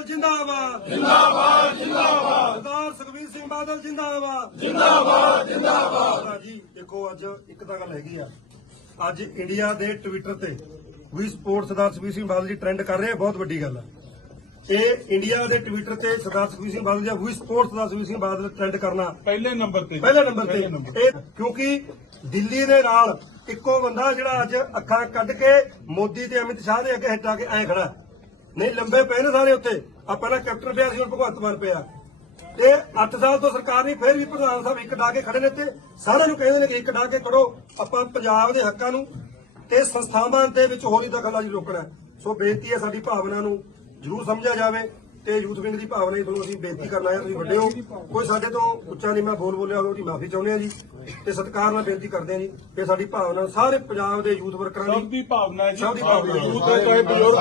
ਬਾਦਲ ਜਿੰਦਾਬਾਦ। ਜਿੰਦਾਬਾਦ ਜਿੰਦਾਬਾਦ। ਸਰਦਾਰ ਸੁਖਬੀਰ ਸਿੰਘ ਬਾਦਲ ਜਿੰਦਾਬਾਦ। ਜਿੰਦਾਬਾਦ ਜਿੰਦਾਬਾਦ। ਜੀ ਦੇਖੋ ਅੱਜ ਇੱਕ ਤਾਂ ਗੱਲ ਹੈਗੀ ਆ। ਅੱਜ ਇੰਡੀਆ ਦੇ ਟਵਿੱਟਰ ਤੇ ਵੀ ਸਪੋਰਟ ਸਰਦਾਰ ਸੁਖਬੀਰ ਸਿੰਘ ਬਾਦਲ ਜੀ ਟ੍ਰੈਂਡ ਕਰ ਰਹੇ ਆ ਬਹੁਤ ਵੱਡੀ ਗੱਲ ਆ। ਇਹ ਇੰਡੀਆ ਦੇ ਟਵਿੱਟਰ ਤੇ ਸਰਦਾਰ ਸੁਖਬੀਰ ਸਿੰਘ ਬਾਦਲ ਜਾਂ ਵੀ ਸਪੋਰਟ ਸਰਦਾਰ ਸੁਖਬੀਰ ਸਿੰਘ ਬਾਦਲ ਟ੍ਰੈਂਡ ਕਰਨਾ। ਪਹਿਲੇ ਨੰਬਰ ਤੇ। ਪਹਿਲੇ ਨੰਬਰ ਤੇ। ਇਹ ਕਿਉਂਕਿ ਦਿੱਲੀ ਦੇ ਨਾਲ ਇੱਕੋ ਬੰਦਾ ਜਿਹੜਾ ਅੱਜ ਅੱਖਾਂ ਕੱਢ ਕੇ ਮੋਦੀ ਤੇ ਅਮਿਤ ਸ਼ਾਹ ਦੇ ਅੱਗੇ ਹਟਾ ਕੇ ਐ ਖੜਾ। ਨਹੀਂ, ਲੰਬੇ ਪਏ ਨੇ ਸਾਰੇ ਉੱਥੇ। ਆ ਪਹਿਲਾਂ ਕੈਪਟਨ ਪਿਆ ਸੀ, ਹੁਣ ਭਗਵੰਤ ਮਾਨ ਪਿਆ। ਤੇ 8 ਸਾਲ ਤੋਂ ਸਰਕਾਰ ਨਹੀਂ, ਫੇਰ ਵੀ ਪ੍ਰਧਾਨ ਸਾਹਿਬ ਇੱਕ ਡਾ ਕੇ ਖੜੇ ਨੇ ਤੇ ਸਾਰਿਆਂ ਨੂੰ ਕਹਿੰਦੇ ਨੇ ਕਿ ਇੱਕ ਡਾ ਕੇ ਖੜੋ, ਆਪਾਂ ਪੰਜਾਬ ਦੇ ਹੱਕਾਂ ਨੂੰ ਤੇ ਸੰਸਥਾਵਾਂ ਦੇ ਵਿੱਚ ਹੋਰੀ ਦਖਲਅੰਦਾਜ਼ੀ ਰੋਕਣਾ। ਸੋ ਬੇਨਤੀ ਹੈ ਸਾਡੀ ਭਾਵਨਾ ਨੂੰ ਜ਼ਰੂਰ ਸਮਝਿਆ ਜਾਵੇ। ਤੇ ਯੂਥ ਵਿੰਗ ਦੀ ਭਾਵਨਾ ਹੀ ਤੁਹਾਨੂੰ ਅਸੀਂ ਬੇਨਤੀ ਕਰਨਾ ਹੈ ਤੁਸੀਂ ਵੱਡੇ ਹੋ। ਕੋਈ ਸਾਡੇ ਤੋਂ ਉੱਚਾ ਨਹੀਂ ਮੈਂ ਬੋਲ ਬੋਲਿਆ ਹੋਵੇ ਉਹਦੀ ਮਾਫੀ ਚਾਹੁੰਦੇ ਆ ਜੀ। ਤੇ ਸਤਿਕਾਰ ਨਾਲ ਬੇਨਤੀ ਕਰਦੇ ਆ ਜੀ ਕਿ ਸਾਡੀ ਭਾਵਨਾ ਸਾਰੇ ਪੰਜਾਬ ਦੇ ਯੂਥ ਵਰਕਰਾਂ ਸਭ ਦੀ ਦੀ ਭਾਵਨਾ ਹੈ ਜੀ। ਸਭ ਦੀ ਭਾਵਨਾ ਹੈ। ਯੂਥ ਹੈ ਚਾਹੇ ਬਜ਼ੁਰਗ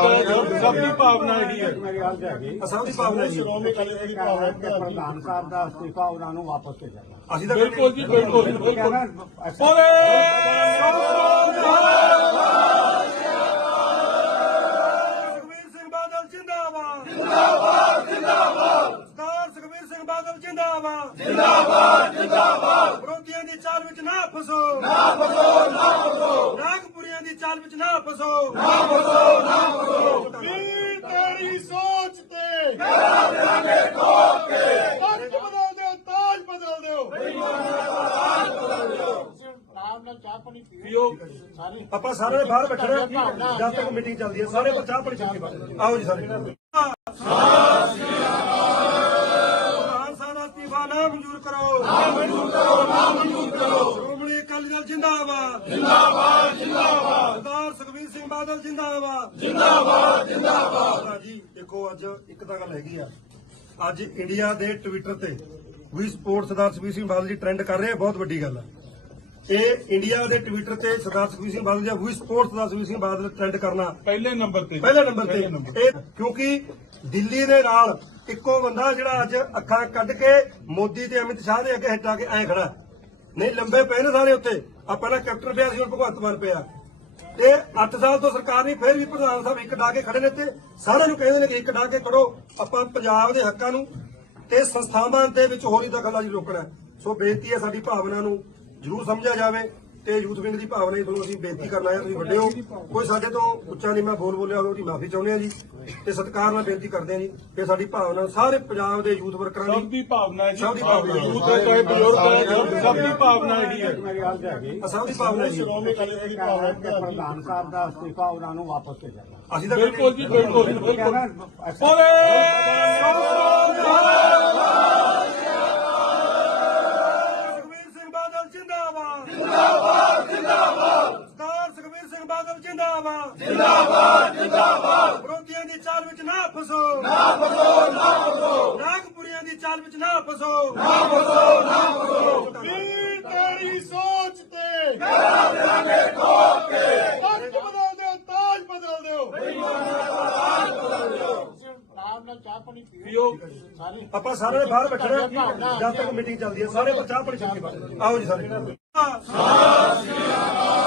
ਹੈ ਸਭ ਦੀ ਭਾਵਨਾ ਇਹੀ ਹੈ ਸਭ ਦੀ ਭਾਵਨਾ ਹੈ ਜੀ। ਪ੍ਰਧਾਨ ਸਾਹਿਬ ਦਾ ਅਸਤੀਫਾ ਉਹਨਾਂ ਨੂੰ ਵਾਪਸ ਭੇਜਣਾ ਅਸੀਂ ਤਾਂ ਬਿਲਕੁਲ ਜੀ ਬਿਲਕੁਲ ਬਿਲਕੁਲ। ਕਹਿੰਦਾ ਸੁਖਬੀਰ ਸਿੰਘ ਬਾਦਲ ਜਿੰਦਾਬਾਦ ਜਿੰਦਾਬਾਦ ਜਿੰਦਾਬਾਦ ਸਰਦਾਰ ਸੁਖਬੀਰ ਸਿੰਘ ਬਾਦਲ ਜਿੰਦਾਬਾਦ ਜਿੰਦਾਬਾਦ ਜਿੰਦਾਬਾਦ ਵਿਰੋਧੀਆਂ ਦੀ ਚਾਲ ਵਿੱਚ ਨਾ ਫਸੋ ਨਾ ਫਸੋ ਨਾ ਫਸੋ ਨਾਗਪੁਰੀਆਂ ਦੀ ਚਾਲ ਵਿੱਚ ਨਾ ਫਸੋ ਨਾ ਫਸੋ ਨਾ ਫਸੋ ਤੇਰੀ ਸੋਚ ਤੇ ਕਰਾ ਦੇਾਂਗੇ ਠੋਕ ਕੇ ਤਖਤ ਬਦਲ ਦਿਓ ਤਾਜ ਬਦਲ ਦਿਓ ਆਰਾਮ ਨਾਲ ਚਾਹ ਪਾਣੀ ਪੀਓ। ਪੀਓ। ਸਾਰੇ। ਆਪਾਂ ਸਾਰੇ ਬਾਹਰ ਬੈਠਣਾ ਜਦ ਤੱਕ ਮੀਟਿੰਗ ਚੱਲਦੀ ਹੈ ਸਾਰੇ ਪਰ ਚਾਹ ਪਾਣੀ ਚੱਲ ਕੇ ਬਾਹਰ ਆਓ ਜੀ ਸਾਰੇ। ਪ੍ਰਧਾਨ ਸਾਹਿਬ ਦਾ ਅਸਤੀਫਾ ਨਾ ਮਨਜ਼ੂਰ ਕਰੋ। ਨਾ ਮਨਜ਼ੂਰ ਕਰੋ ਨਾ ਮਨਜ਼ੂਰ ਕਰੋ। ਸ਼੍ਰੋਮਣੀ ਅਕਾਲੀ ਦਲ ਜਿੰਦਾਬਾਦ। ਜਿੰਦਾਬਾਦ ਜਿੰਦਾਬਾਦ। ਸਰਦਾਰ ਸੁਖਬੀਰ ਸਿੰਘ ਬਾਦਲ ਜਿੰਦਾਬਾਦ। ਜਿੰਦਾਬਾਦ ਜਿੰਦਾਬਾਦ। ਜੀ ਦੇਖੋ ਅੱਜ ਇੱਕ ਤਾਂ ਗੱਲ ਹੈਗੀ ਆ। ਅੱਜ ਇੰਡੀਆ ਦੇ ਟਵਿੱਟਰ ਤੇ ਵੀ ਸਪੋਰਟ ਸਰਦਾਰ ਸੁਖਬੀਰ ਸਿੰਘ ਬਾਦਲ ਜੀ ਟ੍ਰੈਂਡ ਕਰ ਰਹੇ ਬਹੁਤ ਵੱਡੀ ਗੱਲ ਆ। ਇਹ ਇੰਡੀਆ ਦੇ ਟਵਿੱਟਰ ਤੇ ਸਰਦਾਰ ਸੁਖਬੀਰ ਸਿੰਘ ਬਾਦਲ ਜਾਂ ਵੀ ਸਪੋਰਟ ਸਰਦਾਰ ਸੁਖਬੀਰ ਸਿੰਘ ਬਾਦਲ ਟ੍ਰੈਂਡ ਕਰਨਾ। ਪਹਿਲੇ ਨੰਬਰ ਤੇ। ਪਹਿਲੇ ਨੰਬਰ ਤੇ। ਇਹ ਕਿਉਂਕਿ ਦਿੱਲੀ ਦੇ ਨਾਲ ਇੱਕੋ ਬੰਦਾ ਜਿਹੜਾ ਅੱਜ ਅੱਖਾਂ ਕੱਢ ਕੇ ਮੋਦੀ ਤੇ ਅਮਿਤ ਸ਼ਾਹ ਦੇ ਅੱਗੇ ਹਟਾ ਕੇ ਐ ਖੜਾ। ਨਹੀਂ ਲੰਬੇ ਪਏ ਨੇ ਸਾਰੇ ਉੱਥੇ। ਆ ਪਹਿਲਾਂ ਕੈਪਟਨ ਪਿਆ ਸੀ ਹੁਣ ਭਗਵੰਤ ਮਾਨ ਪਿਆ। ਤੇ 8 ਸਾਲ ਤੋਂ ਸਰਕਾਰ ਨਹੀਂ ਫੇਰ ਵੀ ਪ੍ਰਧਾਨ ਸਾਹਿਬ ਇੱਕ ਡਾ ਕੇ ਖੜੇ ਨੇ ਤੇ ਸਾਰਿਆਂ ਨੂੰ ਕਹਿੰਦੇ ਨੇ ਕਿ ਇੱਕ ਡਾ ਕੇ ਖੜੋ। ਆਪਾਂ ਪੰਜਾਬ ਦੇ ਹੱਕਾਂ ਨੂੰ ਤੇ ਸੰਸਥਾਵਾਂ ਦੇ ਵਿੱਚ ਹੋਰੀ ਦਖਲਅੰਦਾਜ਼ੀ ਰੋਕਣਾ। ਸੋ ਬੇਨਤੀ ਹੈ ਸਾਡੀ ਭਾਵਨਾ ਨੂੰ ਜ਼ਰੂਰ ਸਮਝਿਆ ਜਾਵੇ ਤੇ ਯੂਥ ਵਿੰਗ ਦੀ ਭਾਵਨਾ ਹੀ ਤੁਹਾਨੂੰ ਅਸੀਂ ਬੇਨਤੀ ਕਰਨਾ ਹੈ ਤੁਸੀਂ ਵੱਡੇ ਹੋ। ਕੋਈ ਸਾਡੇ ਤੋਂ ਉੱਚਾ ਨਹੀਂ ਮੈਂ ਬੋਲ ਬੋਲਿਆ ਹੋਵੇ ਉਹਦੀ ਮਾਫੀ ਚਾਹੁੰਦੇ ਆ ਜੀ। ਤੇ ਸਤਿਕਾਰ ਨਾਲ ਬੇਨਤੀ ਕਰਦੇ ਆ ਜੀ ਕਿ ਸਾਡੀ ਭਾਵਨਾ ਸਾਰੇ ਪੰਜਾਬ ਦੇ ਯੂਥ ਵਰਕਰਾਂ ਸਭ ਦੀ ਦੀ ਭਾਵਨਾ ਹੈ ਜੀ। ਸਭ ਦੀ ਭਾਵਨਾ ਹੈ। ਯੂਥ ਹੈ ਚਾਹੇ ਬਜ਼ੁਰਗ ਹੈ ਸਭ ਦੀ ਭਾਵਨਾ ਇਹੀ ਹੈ। ਸਭ ਦੀ ਭਾਵਨਾ ਹੈ ਜੀ ਕਹਿੰਦਾ ਪ੍ਰਧਾਨ ਸਾਹਿਬ ਦਾ ਅਸਤੀਫਾ ਉਹਨਾਂ ਨੂੰ ਵਾਪਸ ਭੇਜਣਾ ਅਸੀਂ ਤਾਂ ਬਿਲਕੁਲ ਜੀ ਬਿਲਕੁਲ ਬਿਲਕੁਲ। ਕਹਿੰਦਾ ਸੁਖਬੀਰ ਸਿੰਘ ਬਾਦਲ ਜਿੰਦਾਬਾਦ ਜਿੰਦਾਬਾਦ ਜਿੰਦਾਬਾਦ ਸਰਦਾਰ ਸੁਖਬੀਰ ਸਿੰਘ ਬਾਦਲ ਜਿੰਦਾਬਾਦ। ਜਿੰਦਾਬਾਦ ਜਿੰਦਾਬਾਦ। ਵਿਰੋਧੀਆਂ ਦੀ ਚਾਲ ਵਿੱਚ ਨਾ ਫਸੋ। ਨਾ ਫਸੋ ਨਾ ਫਸੋ। ਨਾਗਪੁਰੀਆਂ ਦੀ ਚਾਲ ਵਿੱਚ ਨਾ ਫਸੋ। ਨਾ ਫਸੋ ਨਾ ਫਸੋ। ਤੇਰੀ ਸੋਚ ਤੇ। ਕਰਾ ਦੇਾਂਗੇ ਠੋਕ ਕੇ ਤਖਤ ਬਦਲ ਦਿਓ ਤਾਜ ਬਦਲ ਦਿਓ ਪੀਓ। ਪੀਓ। ਸਾਰੇ। ਆਪਾਂ ਸਾਰੇ ਬਾਹਰ ਬੈਠਣਾ ਜਦ ਤੱਕ ਮੀਟਿੰਗ ਚੱਲਦੀ ਹੈ ਸਾਰੇ ਚਾਹ ਪਾਣੀ ਚੱਲ ਕੇ ਬਾਹਰ ਆਓ ਜੀ ਸਾਰੇ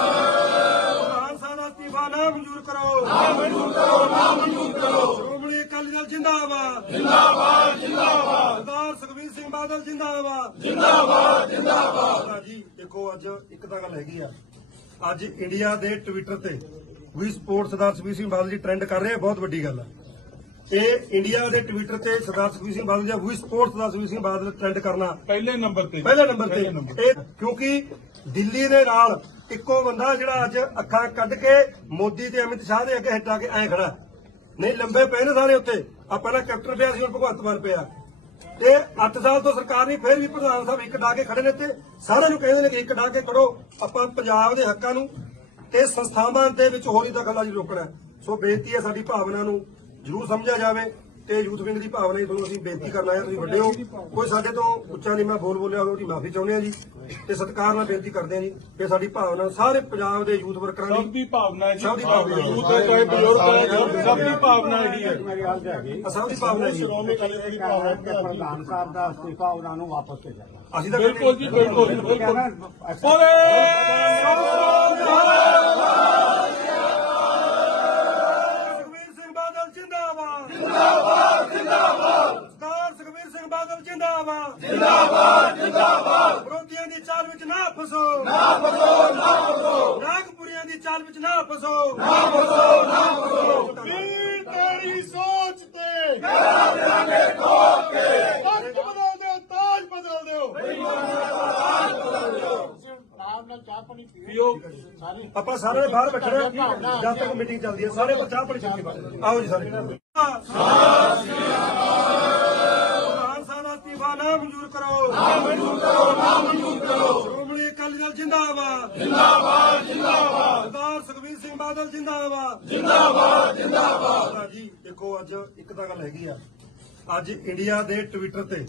ਪ੍ਰਧਾਨ ਸਾਹਿਬ ਦਾ ਅਸਤੀਫਾ ਨਾ ਮਨਜ਼ੂਰ ਕਰੋ ਨਾ ਮਨਜ਼ੂਰ ਕਰੋ ਨਾ ਮਨਜ਼ੂਰ ਕਰੋ ਸ਼੍ਰੋਮਣੀ ਅਕਾਲੀ ਦਲ ਜਿੰਦਾਬਾਦ ਜਿੰਦਾਬਾਦ ਜਿੰਦਾਬਾਦ ਸਰਦਾਰ ਸੁਖਬੀਰ ਸਿੰਘ ਬਾਦਲ ਜਿੰਦਾਬਾਦ ਜਿੰਦਾਬਾਦ ਜਿੰਦਾਬਾਦ ਜੀ ਦੇਖੋ ਅੱਜ ਇੱਕ ਤਾਂ ਗੱਲ ਹੈਗੀ ਆ। ਅੱਜ ਇੰਡੀਆ ਦੇ ਟਵਿੱਟਰ ਤੇ ਵੀ ਸਪੋਰਟ ਸਰਦਾਰ ਸੁਖਬੀਰ ਸਿੰਘ ਬਾਦਲ ਜੀ ਟ੍ਰੈਂਡ ਕਰ ਰਹੇ ਆ ਬਹੁਤ ਵੱਡੀ ਗੱਲ ਆ। ਇਹ ਇੰਡੀਆ ਦੇ ਟਵਿੱਟਰ ਤੇ ਸਰਦਾਰ ਸੁਖਬੀਰ ਸਿੰਘ ਬਾਦਲ ਜਾਂ ਵੀ ਸਪੋਰਟ ਸਰਦਾਰ ਸੁਖਬੀਰ ਸਿੰਘ ਬਾਦਲ ਟ੍ਰੈਂਡ ਕਰਨਾ। ਪਹਿਲੇ ਨੰਬਰ ਤੇ ਪਹਿਲੇ ਨੰਬਰ ਤੇ। ਇਹ ਕਿਉਂਕਿ ਦਿੱਲੀ ਦੇ ਨਾਲ ਇੱਕੋ ਬੰਦਾ ਜਿਹੜਾ ਅੱਜ ਅੱਖਾਂ ਕੱਢ ਕੇ ਮੋਦੀ ਤੇ ਅਮਿਤ ਸ਼ਾਹ ਦੇ ਅੱਗੇ ਹਟਾ ਕੇ ਐ ਖੜਾ। ਨਹੀਂ ਲੰਬੇ ਪਏ ਨੇ ਸਾਰੇ ਉੱਥੇ। ਆ ਪਹਿਲਾਂ ਕੈਪਟਨ ਪਿਆ ਸੀ ਹੁਣ ਭਗਵੰਤ ਮਾਨ ਪਿਆ। ਤੇ 8 ਸਾਲ ਤੋਂ ਸਰਕਾਰ ਨਹੀਂ, ਫੇਰ ਵੀ ਪ੍ਰਧਾਨ ਸਾਹਿਬ ਇੱਕ ਡਾ ਕੇ ਖੜੇ ਨੇ ਤੇ ਸਾਰਿਆਂ ਨੂੰ ਕਹਿੰਦੇ ਨੇ ਕਿ ਇੱਕ ਡਾ ਕੇ ਖੜੋ। ਆਪਾਂ ਪੰਜਾਬ ਦੇ ਹੱਕਾਂ ਨੂੰ ਤੇ ਸੰਸਥਾਵਾਂ ਦੇ ਵਿੱਚ ਹੋਰੀ ਦਖਲਅੰਦਾਜ਼ੀ ਰੋਕਣਾ ਸੋ ਬੇਨਤੀ ਹੈ ਸਾਡੀ ਭਾਵਨਾ ਨੂੰ ਜ਼ਰੂਰ ਸਮਝਿਆ ਜਾਵੇ। ਤੇ ਯੂਥ ਵਿੰਗ ਦੀ ਭਾਵਨਾ ਹੀ ਤੁਹਾਨੂੰ ਅਸੀਂ ਬੇਨਤੀ ਕਰਨਾ ਹੈ ਤੁਸੀਂ ਵੱਡੇ ਹੋ। ਕੋਈ ਸਾਡੇ ਤੋਂ ਉੱਚਾ ਨਹੀਂ ਮੈਂ ਬੋਲ ਬੋਲਿਆ ਹੋਵੇ ਉਹਦੀ ਮਾਫੀ ਚਾਹੁੰਦੇ ਆ ਜੀ। ਤੇ ਸਤਿਕਾਰ ਨਾਲ ਬੇਨਤੀ ਕਰਦੇ ਆ ਜੀ ਕਿ ਸਾਡੀ ਭਾਵਨਾ ਸਾਰੇ ਪੰਜਾਬ ਦੇ ਯੂਥ ਵਰਕਰਾਂ ਸਭ ਦੀ ਦੀ ਭਾਵਨਾ ਹੈ ਜੀ। ਸਭ ਦੀ ਭਾਵਨਾ ਹੈ। ਯੂਥ ਹੈ ਚਾਹੇ ਬਜ਼ੁਰਗ ਹੈ ਸਭ ਦੀ ਭਾਵਨਾ ਇਹੀ ਹੈ ਮੇਰੀ ਗੱਲ ਜਾਗੀ ਆਹ ਸਭ ਦੀ ਭਾਵਨਾ ਹੈ ਜੀ। ਕਹਿੰਦਾ ਪ੍ਰਧਾਨ ਸਾਹਿਬ ਦਾ ਅਸਤੀਫਾ ਉਹਨਾਂ ਨੂੰ ਵਾਪਸ ਭੇਜਣਾ ਅਸੀਂ ਤਾਂ ਬਿਲਕੁਲ ਜੀ ਬਿਲਕੁਲ ਬਿਲਕੁਲ। ਕਹਿੰਦਾ ਸੁਖਬੀਰ ਸਿੰਘ ਬਾਦਲ ਜਿੰਦਾਬਾਦ ਜਿੰਦਾਬਾਦ ਜਿੰਦਾਬਾਦ। ਜਿੰਦਾਬਾਦ ਜਿੰਦਾਬਾਦ। ਵਿਰੋਧੀਆਂ ਦੀ ਚਾਲ ਵਿੱਚ ਨਾ ਫਸੋ। ਨਾ ਫਸੋ ਨਾ ਫਸੋ। ਨਾਗਪੁਰੀਆਂ ਦੀ ਚਾਲ ਵਿੱਚ ਨਾ ਫਸੋ। ਨਾ ਫਸੋ ਨਾ ਫਸੋ। ਵੀਰ ਤੇਰੀ ਸੋਚ ਤੇ? ਕਰਾ ਦੇਾਂਗੇ ਠੋਕ ਕੇ ਤਖਤ ਬਦਲ ਦਿਓ ਤਾਜ ਬਦਲ ਦਿਓ ਨਾਲ ਚਾਹ ਪਾਣੀ ਪੀਓ। ਸਾਰੇ ਆਪਾਂ ਸਾਰੇ ਬਾਹਰ ਬੈਠਣਾ ਜਦ ਤੱਕ ਮੀਟਿੰਗ ਚੱਲਦੀ ਹੈ ਸਾਰੇ ਚਾਹ ਪਾਣੀ ਚੱਲ ਕੇ ਆਓ ਜੀ ਸਾਰੇ। ਨਾ ਮਨਜ਼ੂਰ ਕਰੋ। ਨਾ ਮਨਜ਼ੂਰ ਕਰੋ ਨਾ ਮਨਜ਼ੂਰ ਕਰੋ। ਸ਼੍ਰੋਮਣੀ ਅਕਾਲੀ ਦਲ ਜਿੰਦਾਬਾਦ। ਜਿੰਦਾਬਾਦ ਜਿੰਦਾਬਾਦ। ਸਰਦਾਰ ਸੁਖਬੀਰ ਸਿੰਘ ਬਾਦਲ ਜਿੰਦਾਬਾਦ। ਜਿੰਦਾਬਾਦ ਜਿੰਦਾਬਾਦ। ਜੀ ਦੇਖੋ ਅੱਜ ਇੱਕ ਤਾਂ ਗੱਲ ਹੈਗੀ ਆ। ਅੱਜ ਇੰਡੀਆ ਦੇ ਟਵਿੱਟਰ ਤੇ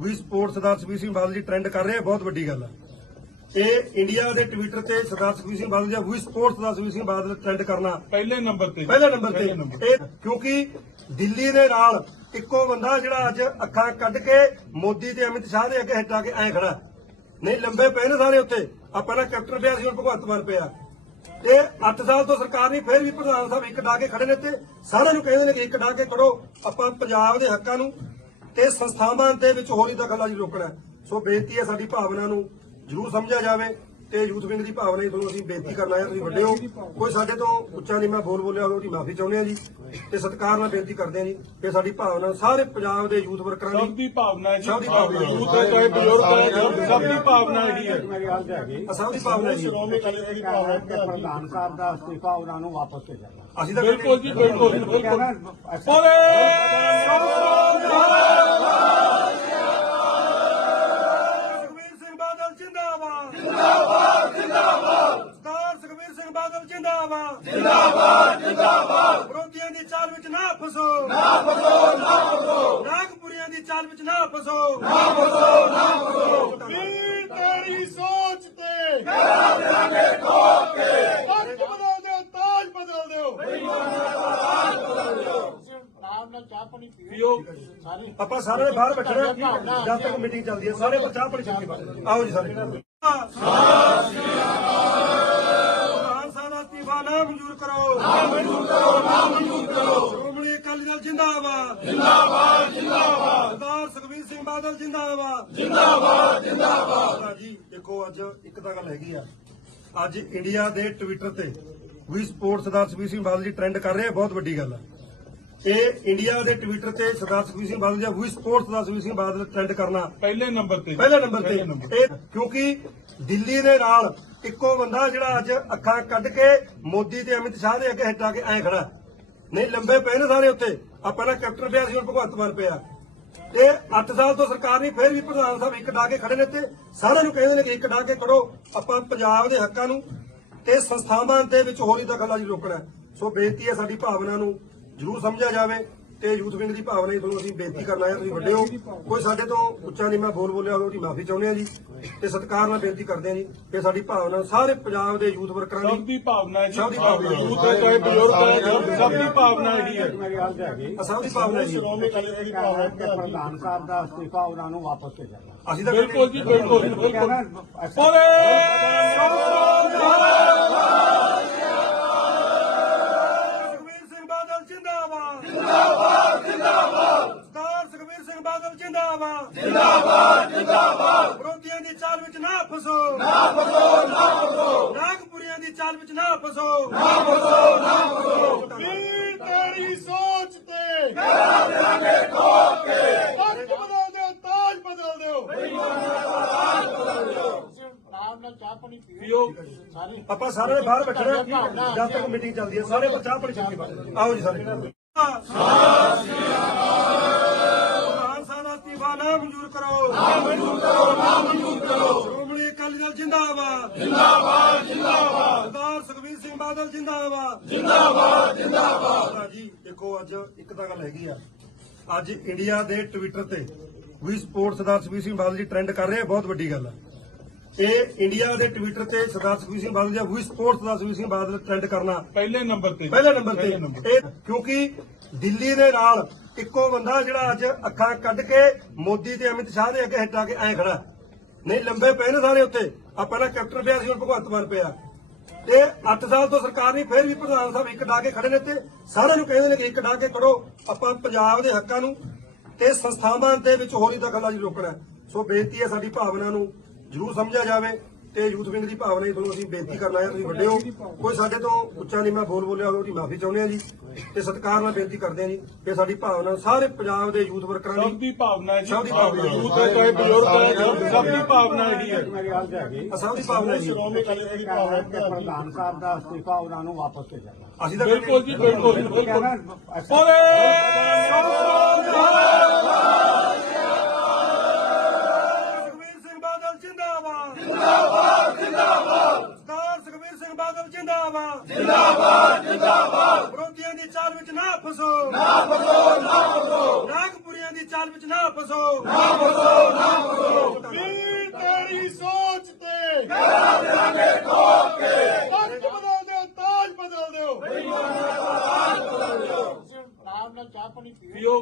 ਵੀ ਸਪੋਰਟਸ ਸਰਦਾਰ ਸੁਖਬੀਰ ਸਿੰਘ ਬਾਦਲ ਜੀ ਟ੍ਰੈਂਡ ਕਰ ਰਹੇ ਆ ਬਹੁਤ ਵੱਡੀ ਗੱਲ ਆ। ਇਹ ਇੰਡੀਆ ਦੇ ਟਵਿੱਟਰ ਤੇ ਸਰਦਾਰ ਸੁਖਬੀਰ ਸਿੰਘ ਬਾਦਲ ਜਾਂ ਵੀ ਸਪੋਰਟਸ ਦਾ ਸੁਖਬੀਰ ਸਿੰਘ ਬਾਦਲ ਟ੍ਰੈਂਡ ਕਰਨਾ। ਪਹਿਲੇ ਨੰਬਰ ਤੇ। ਪਹਿਲੇ ਨੰਬਰ ਤੇ। ਇਹ ਕਿਉਂਕਿ ਦਿੱਲੀ ਦੇ ਨਾਲ ਇੱਕੋ ਬੰਦਾ ਜਿਹੜਾ ਅੱਜ ਅੱਖਾਂ ਕੱਢ ਕੇ ਮੋਦੀ ਤੇ ਅਮਿਤ ਸ਼ਾਹ ਦੇ ਅੱਗੇ ਹਟਾ ਕੇ ਐ ਖੜਾ ਨਹੀਂ ਲੰਬੇ ਪਏ ਨੇ ਸਾਰੇ ਉੱਥੇ। ਆ ਪਹਿਲਾਂ ਕੈਪਟਨ ਪਿਆ ਸੀ ਹੁਣ ਭਗਵੰਤ ਮਾਨ ਪਿਆ। ਤੇ 8 ਸਾਲ ਤੋਂ ਸਰਕਾਰ ਨਹੀਂ ਫੇਰ ਵੀ ਪ੍ਰਧਾਨ ਸਾਹਿਬ ਇੱਕ ਡਾ ਕੇ ਖੜੇ ਨੇ ਤੇ ਸਾਰਿਆਂ ਨੂੰ ਕਹਿੰਦੇ ਨੇ ਕਿ ਇੱਕ ਡਾ ਕੇ ਕਰੋ। ਆਪਾਂ ਪੰਜਾਬ ਦੇ ਹੱਕਾਂ ਨੂੰ ਤੇ ਸੰਸਥਾਵਾਂ ਦੇ ਵਿੱਚ ਹੋਰੀ ਦਖਲਅੰਦਾਜ਼ੀ ਰੋਕਣਾ ਹੈ। ਸੋ ਬੇਨਤੀ ਹੈ ਸਾਡੀ ਭਾਵਨਾ ਨੂੰ ਜ਼ਰੂਰ ਸਮਝਿਆ ਜਾਵੇ ਤੇ ਯੂਥ ਵਿੰਗ ਦੀ ਭਾਵਨਾ ਹੀ ਤੁਹਾਨੂੰ ਅਸੀਂ ਬੇਨਤੀ ਕਰਨਾ ਹੈ ਤੁਸੀਂ ਵੱਡੇ ਹੋ। ਕੋਈ ਸਾਡੇ ਤੋਂ ਉੱਚਾ ਨਹੀਂ ਮੈਂ ਬੋਲ ਬੋਲਿਆ ਉਹਦੀ ਮਾਫੀ ਚਾਹੁੰਦੇ ਹਾਂ ਜੀ। ਤੇ ਸਤਿਕਾਰ ਨਾਲ ਬੇਨਤੀ ਕਰਦੇ ਹਾਂ ਜੀ ਕਿ ਸਾਡੀ ਭਾਵਨਾ ਸਾਰੇ ਪੰਜਾਬ ਦੇ ਯੂਥ ਵਰਕਰਾਂ ਸਭ ਦੀ ਦੀ ਭਾਵਨਾ ਹੈ ਜੀ। ਸਭ ਦੀ ਭਾਵਨਾ ਹੈ। ਯੂਥ ਹੈ ਚਾਹੇ ਬਜ਼ੁਰਗ ਹੈ ਸਭ ਦੀ ਭਾਵਨਾ ਹੈਗੀ ਹੈ ਮੇਰੀ ਗੱਲ ਹੈਗੀ ਆਹ ਸਭ ਦੀ ਭਾਵਨਾ ਹੈ ਜੀ। ਸ਼੍ਰੋਮਣੀ ਅਕਾਲੀ ਦੀ ਭਾਵਨਾ ਪ੍ਰਧਾਨ ਸਾਹਿਬ ਦਾ ਅਸਤੀਫਾ ਉਹਨਾਂ ਨੂੰ ਵਾਪਸ ਭੇਜਣਾ ਅਸੀਂ ਤਾਂ ਬਿਲਕੁਲ ਜੀ ਬਿਲਕੁਲ ਬਿਲਕੁਲ। ਬੋਲੇ ਸੁਖਬੀਰ ਸਿੰਘ ਬਾਦਲ ਜਿੰਦਾਬਾਦ ਜਿੰਦਾਬਾਦ ਜਿੰਦਾਬਾਦ ਸਰਦਾਰ ਸੁਖਬੀਰ ਸਿੰਘ ਬਾਦਲ ਜਿੰਦਾਬਾਦ ਜਿੰਦਾਬਾਦ ਜਿੰਦਾਬਾਦ ਵਿਰੋਧੀਆਂ ਦੀ ਚਾਲ ਵਿੱਚ ਨਾ ਫਸੋ ਨਾ ਫਸੋ ਨਾ ਫਸੋ ਨਾਗਪੁਰੀਆਂ ਦੀ ਚਾਲ ਵਿੱਚ ਨਾ ਫਸੋ ਨਾ ਫਸੋ ਨਾ ਫਸੋ ਵੀਰ ਤੇਰੀ ਸੋਚ ਤੇ ਕਰਾ ਦੇਾਂਗੇ ਠੋਕ ਕੇ ਤਖਤ ਬਦਲ ਦਿਓ ਤਾਜ ਬਦਲ ਦਿਓ ਆਰਾਮ ਨਾਲ ਚਾਹ ਪਾਣੀ ਪੀਓ। ਸਾਰੇ ਆਪਾਂ ਸਾਰੇ ਬਾਹਰ ਬੈਠਣਾ ਜਦ ਤੱਕ ਮੀਟਿੰਗ ਚੱਲਦੀ ਹੈ ਸਾਰੇ ਚਾਹ ਪਾਣੀ ਕੇ ਆਓ ਜੀ ਸਾਰੇ ਪ੍ਰਧਾਨ ਸਾਹਿਬ ਦਾ ਅਸਤੀਫਾ ਨਾ ਮਨਜ਼ੂਰ ਕਰੋ ਨਾ ਮਨਜ਼ੂਰ ਕਰੋ ਨਾ ਮਨਜ਼ੂਰ ਕਰੋ ਸ਼੍ਰੋਮਣੀ ਅਕਾਲੀ ਦਲ ਜਿੰਦਾਬਾਦ। ਜਿੰਦਾਬਾਦ ਜਿੰਦਾਬਾਦ ਸਰਦਾਰ ਸੁਖਬੀਰ ਸਿੰਘ ਬਾਦਲ ਜਿੰਦਾਬਾਦ। ਜਿੰਦਾਬਾਦ ਜਿੰਦਾਬਾਦ ਜੀ ਦੇਖੋ ਅੱਜ ਇੱਕ ਤਾਂ ਗੱਲ ਹੈਗੀ ਆ। ਅੱਜ ਇੰਡੀਆ ਦੇ ਟਵਿੱਟਰ ਤੇ ਵੀ ਸਪੋਰਟਸ ਸਰਦਾਰ ਸੁਖਬੀਰ ਸਿੰਘ ਬਾਦਲ ਜੀ ਟ੍ਰੈਂਡ ਕਰ ਰਹੇ ਆ ਬਹੁਤ ਵੱਡੀ ਗੱਲ ਆ। ਇਹ ਇੰਡੀਆ ਦੇ ਟਵਿੱਟਰ ਤੇ ਸਰਦਾਰ ਸੁਖਬੀਰ ਸਿੰਘ ਬਾਦਲ ਜਾਂ ਵੀ ਸਪੋਰਟਸ ਦਾ ਸੁਖਬੀਰ ਸਿੰਘ ਬਾਦਲ ਟ੍ਰੈਂਡ ਕਰਨਾ। ਪਹਿਲੇ ਨੰਬਰ ਤੇ। ਪਹਿਲੇ ਨੰਬਰ ਤੇ। ਇਹ ਕਿਉਂਕਿ ਦਿੱਲੀ ਦੇ ਨਾਲ ਇੱਕੋ ਬੰਦਾ ਜਿਹੜਾ ਅੱਜ ਅੱਖਾਂ ਕੱਢ ਕੇ ਮੋਦੀ ਤੇ ਅਮਿਤ ਸ਼ਾਹ ਦੇ ਅੱਗੇ ਹਟਾ ਕੇ ਐ ਖੜਾ ਨਹੀਂ ਲੰਬੇ ਪਏ ਨੇ ਸਾਰੇ ਉੱਤੇ ਆ ਪਹਿਲਾਂ ਕੈਪਟਨ ਪਿਆ ਸੀ ਹੁਣ ਭਗਵੰਤ ਮਾਨ ਪਿਆ। ਤੇ 8 ਸਾਲ ਤੋਂ ਸਰਕਾਰ ਨਹੀਂ ਫੇਰ ਵੀ ਪ੍ਰਧਾਨ ਸਾਹਿਬ ਇੱਕ ਡਾ ਕੇ ਖੜੇ ਨੇ ਤੇ ਸਾਰਿਆਂ ਨੂੰ ਕਹਿੰਦੇ ਨੇ ਕਿ ਇੱਕ ਡਾ ਕੇ ਕਰੋ ਆਪਾਂ ਪੰਜਾਬ ਦੇ ਹੱਕਾਂ ਨੂੰ ਤੇ ਸੰਸਥਾਵਾਂ ਦੇ ਵਿੱਚ ਹੋਰੀ ਦਖਲਅੰਦਾਜ਼ੀ ਰੋਕਣਾ। ਸੋ ਬੇਨਤੀ ਹੈ ਸਾਡੀ ਭਾਵਨਾ ਨੂੰ ਜ਼ਰੂਰ ਸਮਝਿਆ ਜਾਵੇ ਤੇ ਯੂਥ ਵਿੰਗ ਦੀ ਭਾਵਨਾ ਹੀ ਤੁਹਾਨੂੰ ਅਸੀਂ ਬੇਨਤੀ ਕਰਨਾ ਹੈ ਤੁਸੀਂ ਵੱਡੇ ਹੋ। ਕੋਈ ਸਾਡੇ ਤੋਂ ਉੱਚਾ ਨਹੀਂ ਮੈਂ ਬੋਲ ਬੋਲਿਆ ਹੋਵੇ ਉਹਦੀ ਮਾਫੀ ਚਾਹੁੰਦੇ ਹਾਂ ਜੀ। ਤੇ ਸਤਿਕਾਰ ਨਾਲ ਬੇਨਤੀ ਕਰਦੇ ਹਾਂ ਜੀ। ਕਿ ਸਾਡੀ ਭਾਵਨਾ ਸਾਰੇ ਪੰਜਾਬ ਦੇ ਯੂਥ ਵਰਕਰਾਂ ਸਭ ਦੀ ਦੀ ਭਾਵਨਾ ਹੈ ਜੀ ਸਭ ਦੀ ਭਾਵਨਾ ਹੈ। ਯੂਥ ਹੈ ਚਾਹੇ ਬਜ਼ੁਰਗ ਹੈ ਸਭ ਦੀ ਭਾਵਨਾ ਹੈ। ਆਹ ਸਭ ਦੀ ਭਾਵਨਾ ਹੈ ਜੀ ਸ਼੍ਰੋਮਣੀ ਅਕਾਲੀ ਦੀ ਭਾਵਨਾ ਪ੍ਰਧਾਨ ਸਾਹਿਬ ਦਾ ਅਸਤੀਫਾ ਉਹਨਾਂ ਨੂੰ ਵਾਪਸ ਭੇਜਣਾ ਅਸੀਂ ਤਾਂ ਬਿਲਕੁਲ ਜੀ ਬਿਲਕੁਲ ਬਿਲਕੁਲ। ਬੋਲੇ ਸੁਖਬੀਰ ਸਿੰਘ ਬਾਦਲ ਜਿੰਦਾਬਾਦ ਜਿੰਦਾਬਾਦ ਜਿੰਦਾਬਾਦ ਸਰਦਾਰ ਸੁਖਬੀਰ ਸਿੰਘ ਬਾਦਲ ਜਿੰਦਾਬਾਦ। ਜਿੰਦਾਬਾਦ ਜਿੰਦਾਬਾਦ। ਵਿਰੋਧੀਆਂ ਦੀ ਚਾਲ ਵਿੱਚ ਨਾ ਫਸੋ। ਨਾ ਫਸੋ ਨਾ ਫਸੋ। ਨਾਗਪੁਰੀਆਂ ਦੀ ਚਾਲ ਵਿੱਚ ਨਾ ਫਸੋ। ਨਾ ਫਸੋ ਨਾ ਫਸੋ। ਵੀਰ ਤੇਰੀ ਸੋਚ ਤੇ। ਕਰਾ ਦੇਾਂਗੇ ਠੋਕ ਕੇ। ਤਖਤ ਬਦਲ ਦਿਓ ਤਾਜ ਬਦਲ ਦਿਓ। ਆਰਾਮ ਨਾਲ ਚਾਹ ਪਾਣੀ ਪੀਓ। ਆਪਾਂ ਸਾਰੇ ਬਾਹਰ ਬੈਠਣਾ ਜਦ ਤੱਕ ਮੀਟਿੰਗ ਚੱਲਦੀ ਹੈ ਸਾਰੇ ਚਾਹ ਪਾਣੀ ਚੱਲ ਕੇ ਆਓ ਜੀ ਸਾਰੇ ਪ੍ਰਧਾਨ ਸਾਹਿਬ ਦਾ ਅਸਤੀਫਾ ਨਾ ਮਨਜ਼ੂਰ ਕਰੋ ਨਾ ਮਨਜ਼ੂਰ ਕਰੋ ਨਾ ਮਨਜ਼ੂਰ ਕਰੋ ਸ਼੍ਰੋਮਣੀ ਅਕਾਲੀ ਦਲ ਜਿੰਦਾਬਾਦ ਜਿੰਦਾਬਾਦ। ਜਿੰਦਾਬਾਦ ਸਰਦਾਰ ਸੁਖਬੀਰ ਸਿੰਘ ਬਾਦਲ ਜਿੰਦਾਬਾਦ। ਜਿੰਦਾਬਾਦ ਜਿੰਦਾਬਾਦ। ਜੀ ਦੇਖੋ ਅੱਜ ਇੱਕ ਤਾਂ ਗੱਲ ਹੈਗੀ ਆ। ਅੱਜ ਇੰਡੀਆ ਦੇ ਟਵਿੱਟਰ ਤੇ ਵੀ ਸਪੋਰਟਸ ਸਰਦਾਰ ਸੁਖਬੀਰ ਸਿੰਘ ਬਾਦਲ ਜੀ ਟ੍ਰੈਂਡ ਕਰ ਰਹੇ ਆ ਬਹੁਤ ਵੱਡੀ ਗੱਲ ਆ। ਇਹ ਇੰਡੀਆ ਦੇ ਟਵਿੱਟਰ ਤੇ ਸਰਦਾਰ ਸੁਖਬੀਰ ਸਿੰਘ ਬਾਦਲ ਜਾਂ ਵੀ ਸਪੋਰਟਸ ਦਾ ਸੁਖਬੀਰ ਸਿੰਘ ਬਾਦਲ ਟ੍ਰੈਂਡ ਕਰਨਾ। ਪਹਿਲੇ ਨੰਬਰ ਤੇ ਪਹਿਲੇ ਨੰਬਰ ਤੇ। ਇਹ ਕਿਉਂਕਿ ਦਿੱਲੀ ਦੇ ਨਾਲ ਇੱਕੋ ਬੰਦਾ ਜਿਹੜਾ ਅੱਜ ਅੱਖਾਂ ਕੱਢ ਕੇ ਮੋਦੀ ਤੇ ਅਮਿਤ ਸ਼ਾਹ ਦੇ ਅੱਗੇ ਹਟਾ ਕੇ ਐ ਖੜਾ। ਨਹੀਂ, ਲੰਬੇ ਪਏ ਨੇ ਸਾਰੇ ਉੱਥੇ। ਆ ਪਹਿਲਾਂ ਕੈਪਟਨ ਪਿਆ ਸੀ, ਹੁਣ ਭਗਵੰਤ ਮਾਨ ਪਿਆ। ਤੇ 8 ਸਾਲ ਤੋਂ ਸਰਕਾਰ ਨਹੀਂ, ਫੇਰ ਵੀ ਪ੍ਰਧਾਨ ਸਾਹਿਬ ਇੱਕ ਡਾ ਕੇ ਖੜੇ ਨੇ ਤੇ ਸਾਰਿਆਂ ਨੂੰ ਕਹਿੰਦੇ ਨੇ ਕਿ ਇੱਕ ਡਾ ਕੇ ਕਰੋ ਆਪਾਂ ਪੰਜਾਬ ਦੇ ਹੱਕਾਂ ਨੂੰ ਤੇ ਸੰਸਥਾਵਾਂ ਦੇ ਵਿੱਚ ਹੋਰੀ ਦਖਲਅੰਦਾਜ਼ੀ ਰੋਕਣਾ ਸੋ ਬੇਨਤੀ ਹੈ ਸਾਡੀ ਭਾਵਨਾ ਨੂੰ ਜ਼ਰੂਰ ਸਮਝਿਆ ਜਾਵੇ। ਤੇ ਯੂਥ ਵਿੰਗ ਦੀ ਭਾਵਨਾ ਹੀ ਤੁਹਾਨੂੰ ਅਸੀਂ ਬੇਨਤੀ ਕਰਨ ਆਏ ਹਾਂ ਤੁਸੀਂ ਵੱਡੇ ਹੋ। ਕੋਈ ਸਾਡੇ ਤੋਂ ਉੱਚਾ ਨਹੀਂ ਮੈਂ ਬੋਲ ਬੋਲਿਆ ਹੋਵੇ ਉਹਦੀ ਮਾਫੀ ਚਾਹੁੰਦੇ ਹਾਂ ਜੀ। ਤੇ ਸਤਿਕਾਰ ਨਾਲ ਬੇਨਤੀ ਕਰਦੇ ਹਾਂ ਜੀ ਕਿ ਸਾਡੀ ਭਾਵਨਾ ਸਾਰੇ ਪੰਜਾਬ ਦੇ ਯੂਥ ਵਰਕਰਾਂ ਸਭ ਦੀ ਦੀ ਭਾਵਨਾ ਹੈ ਜੀ। ਸਭ ਦੀ ਭਾਵਨਾ ਹੈ। ਯੂਥ ਹੈ ਚਾਹੇ ਬਜ਼ੁਰਗ ਹੈ ਸਭ ਦੀ ਭਾਵਨਾ ਇਹੀ ਹੈ ਮੇਰੀ ਜਾਗੀ ਸਭ ਦੀ ਭਾਵਨਾ ਹੈ ਜੀ। ਸ਼੍ਰੋਮਣੀ ਅਕਾਲੀ ਦੀ ਭਾਵਨਾ ਪ੍ਰਧਾਨ ਸਾਹਿਬ ਦਾ ਅਸਤੀਫਾ ਉਹਨਾਂ ਨੂੰ ਵਾਪਸ ਭੇਜਣਾ ਅਸੀਂ ਤਾਂ ਬਿਲਕੁਲ ਜੀ ਬਿਲਕੁਲ ਬਿਲਕੁਲ। ਬੋਲੇ! ਜਿੰਦਾਬਾਦ। ਸਰਦਾਰ ਸੁਖਬੀਰ ਸਿੰਘ ਬਾਦਲ ਜਿੰਦਾਬਾਦ। ਜਿੰਦਾਬਾਦ ਜਿੰਦਾਬਾਦ। ਵਿਰੋਧੀਆਂ ਦੀ ਚਾਲ ਵਿੱਚ ਨਾ ਫਸੋ। ਨਾ ਫਸੋ ਨਾ ਫਸੋ। ਨਾਗਪੁਰੀਆਂ ਦੀ ਚਾਲ ਵਿੱਚ ਨਾ ਫਸੋ। ਵੀਰ ਤੇਰੀ ਸੋਚ ਤੇ। ਕਰਾ ਦੇਾਂਗੇ ਠੋਕ ਕੇ ਤਖਤ ਬਦਲ ਦਿਓ। ਤਾਜ ਬਦਲ ਦਿਓ। ਪੀਓ।